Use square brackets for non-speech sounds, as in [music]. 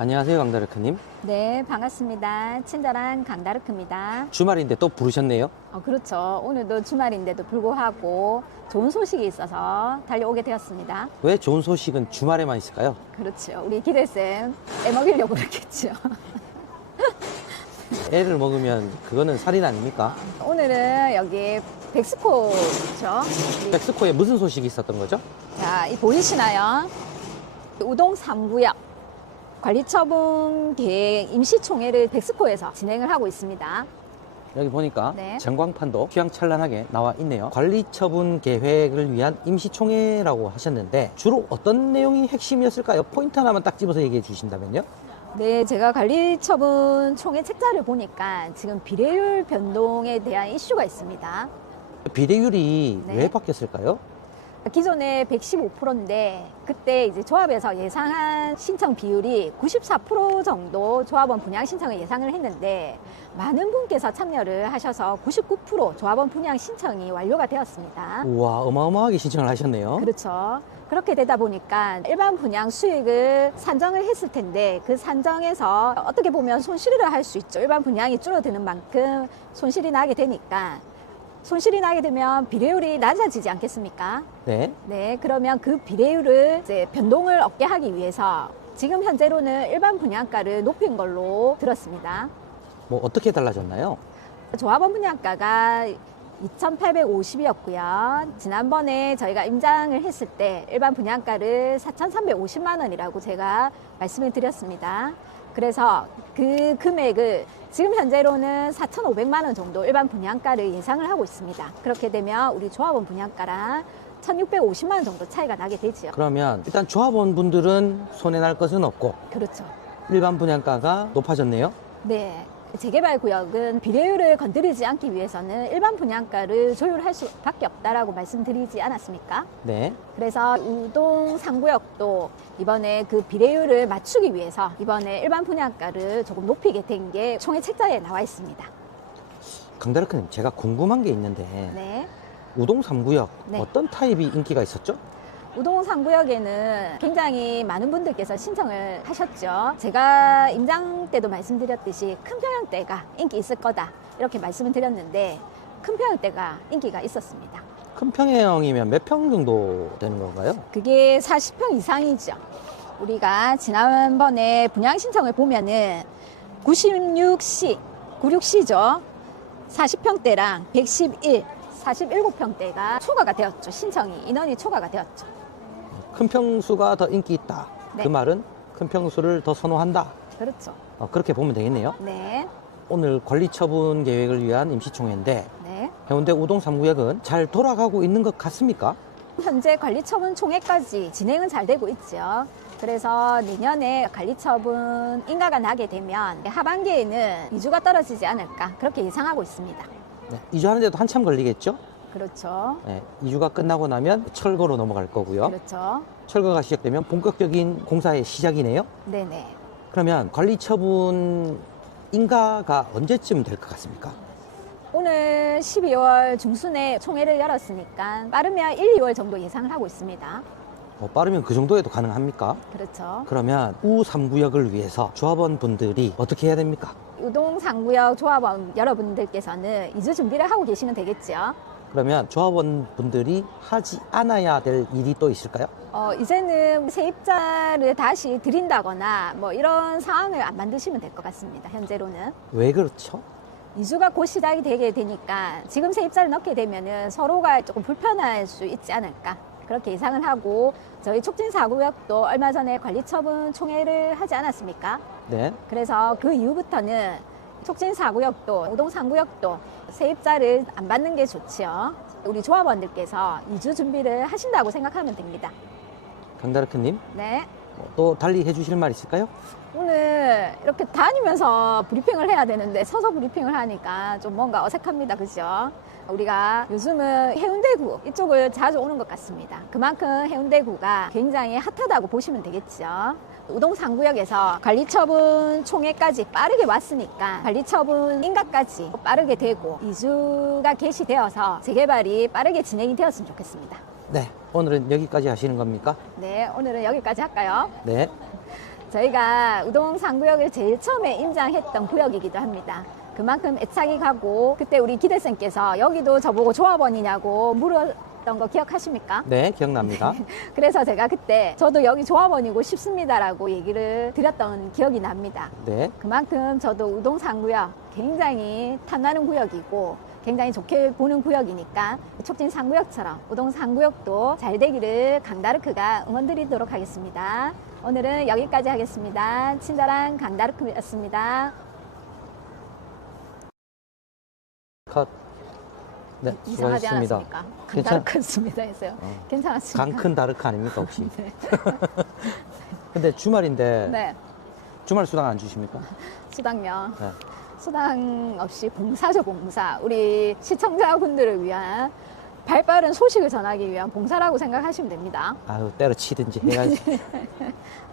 안녕하세요, 강다르크님. 네, 반갑습니다. 친절한 강다르크입니다. 주말인데 또 부르셨네요. 어, 그렇죠. 오늘도 주말인데도 불구하고 좋은 소식이 있어서 달려오게 되었습니다. 왜 좋은 소식은 주말에만 있을까요? 그렇죠. 우리 기대쌤 애 먹이려고 그랬겠죠. [laughs] 애를 먹으면 그거는 살인 아닙니까? 오늘은 여기 백스코 죠. 백스코에 무슨 소식이 있었던 거죠? 자, 이 보이시나요? 우동 3구역 관리처분 계획 임시총회를 백스코에서 진행을 하고 있습니다. 여기 보니까 네. 전광판도 휘황찬란하게 나와 있네요. 관리처분 계획을 위한 임시총회라고 하셨는데 주로 어떤 내용이 핵심이었을까요? 포인트 하나만 딱 집어서 얘기해 주신다면요? 네, 제가 관리처분 총회 책자를 보니까 지금 비례율 변동에 대한 이슈가 있습니다. 비례율이 네. 왜 바뀌었을까요? 기존에 115%인데 그때 이제 조합에서 예상한 신청 비율이 94% 정도 조합원 분양 신청을 예상을 했는데 많은 분께서 참여를 하셔서 99% 조합원 분양 신청이 완료가 되었습니다. 우와, 어마어마하게 신청을 하셨네요. 그렇죠. 그렇게 되다 보니까 일반 분양 수익을 산정을 했을 텐데 그 산정에서 어떻게 보면 손실을 할 수 있죠. 일반 분양이 줄어드는 만큼 손실이 나게 되니까 손실이 나게 되면 비례율이 낮아지지 않겠습니까? 네. 네, 그러면 그 비례율을 이제 변동을 얻게 하기 위해서 지금 현재로는 일반 분양가를 높인 걸로 들었습니다. 뭐 어떻게 달라졌나요? 조합원 분양가가 2,850이었고요. 지난번에 저희가 임장을 했을 때 일반 분양가를 4,350만 원이라고 제가 말씀을 드렸습니다. 그래서 그 금액을 지금 현재로는 4,500만 원 정도 일반 분양가를 예상을 하고 있습니다. 그렇게 되면 우리 조합원 분양가랑 1,650만 원 정도 차이가 나게 되지요. 그러면 일단 조합원 분들은 손해 날 것은 없고 그렇죠. 일반 분양가가 높아졌네요. 네. 재개발 구역은 비례율을 건드리지 않기 위해서는 일반 분양가를 조율할 수밖에 없다라고 말씀드리지 않았습니까? 네. 그래서 우동 3구역도 이번에 그 비례율을 맞추기 위해서 이번에 일반 분양가를 조금 높이게 된 게 총회 책자에 나와 있습니다. 강다르크님, 제가 궁금한 게 있는데 네. 우동 3구역 네. 어떤 타입이 인기가 있었죠? 우동 3구역에는 굉장히 많은 분들께서 신청을 하셨죠. 제가 임장 때도 말씀드렸듯이 큰 평형대가 인기 있을 거다. 이렇게 말씀을 드렸는데 큰 평형대가 인기가 있었습니다. 큰 평형이면 몇 평 정도 되는 건가요? 그게 40평 이상이죠. 우리가 지난번에 분양 신청을 보면은 96C, 96C죠. 40평대랑 111, 47평대가 초과가 되었죠. 신청이 인원이 초과가 되었죠. 큰 평수가 더 인기 있다. 네. 그 말은 큰 평수를 더 선호한다. 그렇죠. 어, 그렇게 보면 되겠네요. 네, 오늘 관리 처분 계획을 위한 임시총회인데 네. 해운대 우동 3구역은 잘 돌아가고 있는 것 같습니까? 현재 관리 처분 총회까지 진행은 잘 되고 있죠. 그래서 내년에 관리 처분 인가가 나게 되면 하반기에는 이주가 떨어지지 않을까 그렇게 예상하고 있습니다. 네. 이주하는데도 한참 걸리겠죠? 그렇죠. 네. 이주가 끝나고 나면 철거로 넘어갈 거고요. 그렇죠. 철거가 시작되면 본격적인 공사의 시작이네요. 네네. 그러면 관리 처분 인가가 언제쯤 될 것 같습니까? 오늘 12월 중순에 총회를 열었으니까 빠르면 1, 2월 정도 예상을 하고 있습니다. 어, 빠르면 그 정도에도 가능합니까? 그렇죠. 그러면 U3구역을 위해서 조합원 분들이 어떻게 해야 됩니까? 우동 상구역 조합원 여러분들께서는 이주 준비를 하고 계시면 되겠죠. 그러면 조합원 분들이 하지 않아야 될 일이 또 있을까요? 어, 이제는 세입자를 다시 드린다거나 뭐 이런 상황을 안 만드시면 될 것 같습니다. 현재로는. 왜 그렇죠? 이주가 곧 시작이 되게 되니까 지금 세입자를 넣게 되면은 서로가 조금 불편할 수 있지 않을까. 그렇게 예상을 하고 저희 촉진사구역도 얼마 전에 관리처분 총회를 하지 않았습니까? 네. 그래서 그 이후부터는 촉진사구역도 우동상구역도 세입자를 안 받는 게 좋지요. 우리 조합원들께서 이주 준비를 하신다고 생각하면 됩니다. 강다르크님 네. 뭐또 달리 해주실 말 있을까요? 오늘 이렇게 다니면서 브리핑을 해야 되는데 서서 브리핑을 하니까 좀 뭔가 어색합니다. 그죠? 우리가 요즘은 해운대구 이쪽을 자주 오는 것 같습니다. 그만큼 해운대구가 굉장히 핫하다고 보시면 되겠죠. 우동 3구역에서 관리처분 총회까지 빠르게 왔으니까 관리처분 인가까지 빠르게 되고 이주가 개시되어서 재개발이 빠르게 진행이 되었으면 좋겠습니다. 네. 오늘은 여기까지 하시는 겁니까? 네, 오늘은 여기까지 할까요? 네. 저희가 우동 3구역을 제일 처음에 임장했던 구역이기도 합니다. 그만큼 애착이 가고 그때 우리 기대생께서 여기도 저보고 조합원이냐고 물었던 거 기억하십니까? 네, 기억납니다. [laughs] 그래서 제가 그때 저도 여기 조합원이고 싶습니다라고 얘기를 드렸던 기억이 납니다. 네. 그만큼 저도 우동 3구역 굉장히 탐나는 구역이고 굉장히 좋게 보는 구역이니까 촉진 3구역처럼 우동 3구역도 잘 되기를 강다르크가 응원드리도록 하겠습니다. 오늘은 여기까지 하겠습니다. 친절한 강다르크였습니다. 컷. 네, 이상하지 수고하셨습니다. 않았습니까? 괜찮- 강다르크였습니다 했어요. 어. 괜찮았습니까? 강큰 다르크 아닙니까, 혹시? [laughs] [laughs] 근데 주말인데 네, 주말 수당 안 주십니까? 수당요. 네. 수당 없이 봉사죠, 봉사. 우리 시청자분들을 위한 발빠른 소식을 전하기 위한 봉사라고 생각하시면 됩니다. 아유, 때려치든지 해야지. [laughs]